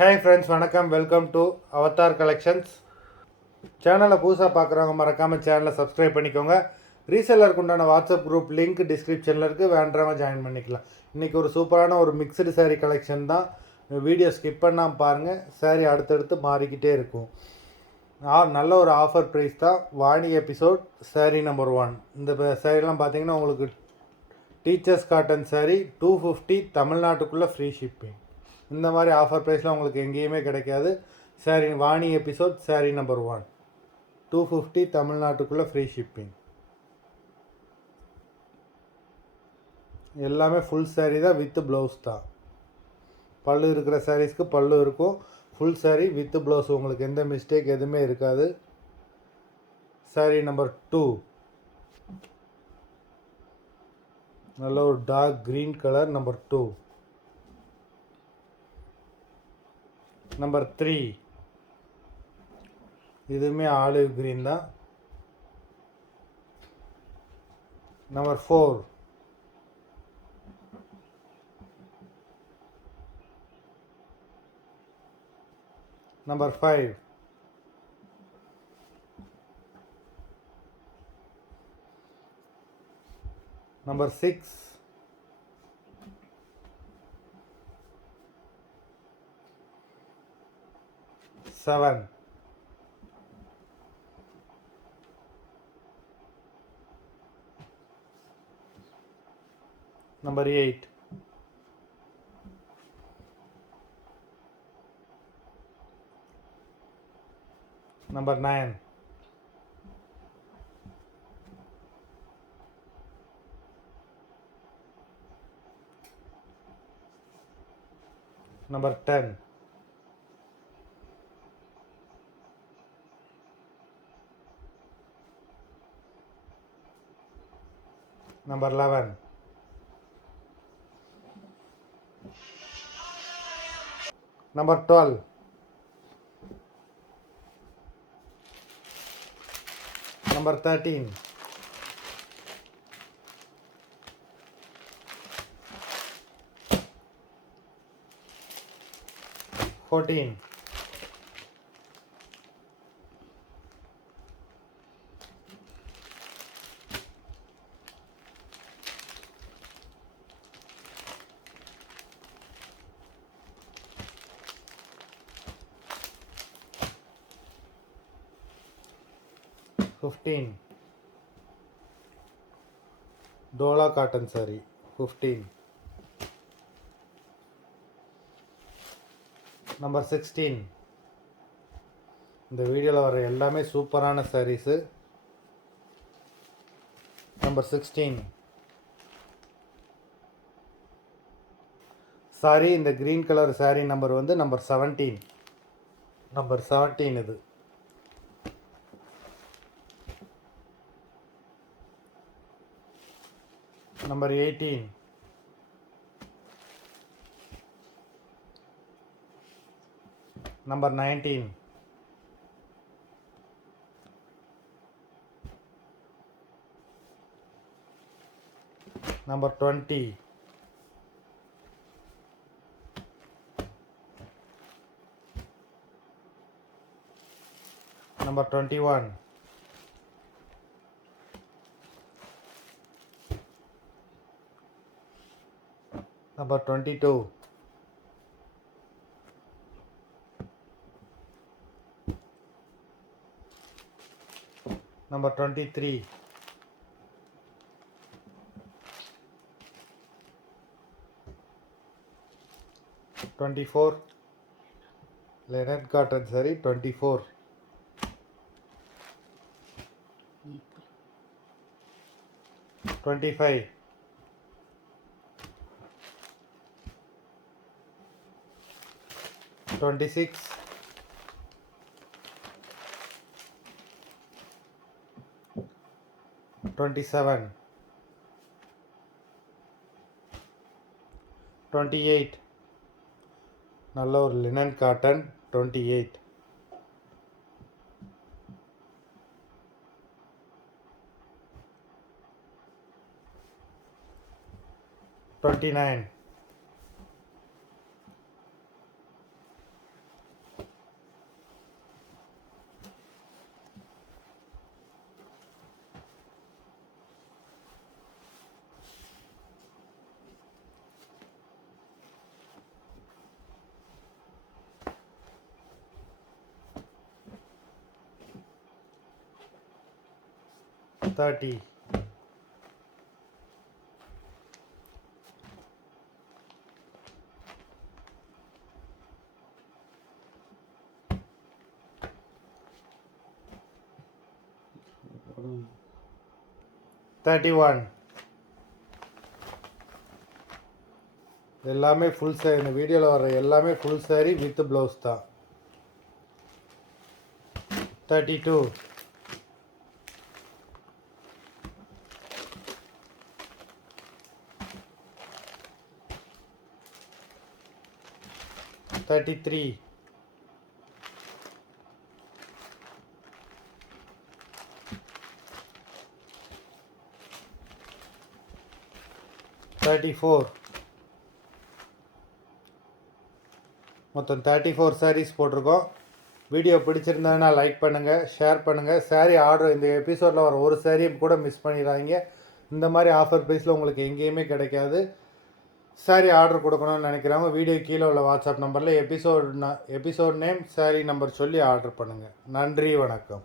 Hi friends, வணக்கம். Welcome to Avatar collections. சேனலை புதுசாக பார்க்குறவங்க மறக்காமல் சேனலை சப்ஸ்கிரைப் பண்ணிக்கோங்க. ரீசெல்லருக்கு உண்டான வாட்ஸ்அப் குரூப் லிங்க் டிஸ்கிரிப்ஷனில் இருக்குது, வேண்டவங்க ஜாயின் பண்ணிக்கலாம். இன்றைக்கி ஒரு சூப்பரான ஒரு மிக்சடு saree கலெக்ஷன் தான். வீடியோ ஸ்கிப் பண்ணாமல் பாருங்கள். saree அடுத்தடுத்து மாறிக்கிட்டே இருக்கும். நல்ல ஒரு ஆஃபர் ப்ரைஸ் தான். Vani episode saree number 1. இந்த சாரீலாம் பார்த்தீங்கன்னா உங்களுக்கு டீச்சர்ஸ் காட்டன் saree 250, தமிழ்நாட்டுக்குள்ளே ஃப்ரீ ஷிப்பிங். இந்த மாதிரி ஆஃபர் ப்ரைஸில் உங்களுக்கு எங்கேயுமே கிடைக்காது. saree வாணி எபிசோட் saree நம்பர் 1 250, தமிழ்நாட்டுக்குள்ளே ஃப்ரீ ஷிப்பிங். எல்லாமே ஃபுல் saree தான், வித் ப்ளவுஸ் தான். பல்லு இருக்கிற சாரீஸ்க்கு பல்லு இருக்கும். ஃபுல் saree வித் ப்ளவுஸ், உங்களுக்கு எந்த மிஸ்டேக் எதுவுமே இருக்காது. saree நம்பர் 2 நல்ல ஒரு dark green colour. Number 2. Number 3 இதுவுமே ஆலிவ் க்ரீன் தான். Number 4 number 5 number 6 7 number 8 number 9 number 10 number 11 number 12 number 13 14 15 டோலா காட்டன் saree 15 நம்பர் 16 இந்த வீடியோவில் வர எல்லாமே சூப்பரான சாரீஸு. நம்பர் 16 சாரி இந்த க்ரீன் கலர் saree நம்பர் வந்து நம்பர் 17. நம்பர் 17 இது. நம்பர் 18 நம்பர் 19 நம்பர் 20 நம்பர் 21 நம்பர் 22 நம்பர் 23 24 linen cotton saree 24 25 26 27 28 நல்ல ஒரு லினன் காட்டன் 28 29 30. 31. எல்லாமே ஃபுல் சாரி. இந்த வீடியோவில் வர எல்லாமே ஃபுல் சாரி வித் ப்ளவுஸ் தான். 32. 33. 34. மொத்தம் 34 சாரீஸ் போட்டிருக்கோம். வீடியோ பிடிச்சிருந்ததுன்னா லைக் பண்ணுங்கள், ஷேர் பண்ணுங்கள். சாரீ ஆர்டர் இந்த எபிசோடில் வர ஒரு சாரியும் கூட மிஸ் பண்ணிடுறாங்க. இந்த மாதிரி ஆஃபர் ப்ரைஸில் உங்களுக்கு எங்கேயுமே கிடைக்காது. சாரீ ஆர்டர் கொடுக்கணும்னு நினைக்கிறவங்க வீடியோ கீழே உள்ள வாட்ஸ்அப் நம்பரில் எபிசோட் நேம், சாரீ நம்பர் சொல்லி ஆர்டர் பண்ணுங்கள். நன்றி, வணக்கம்.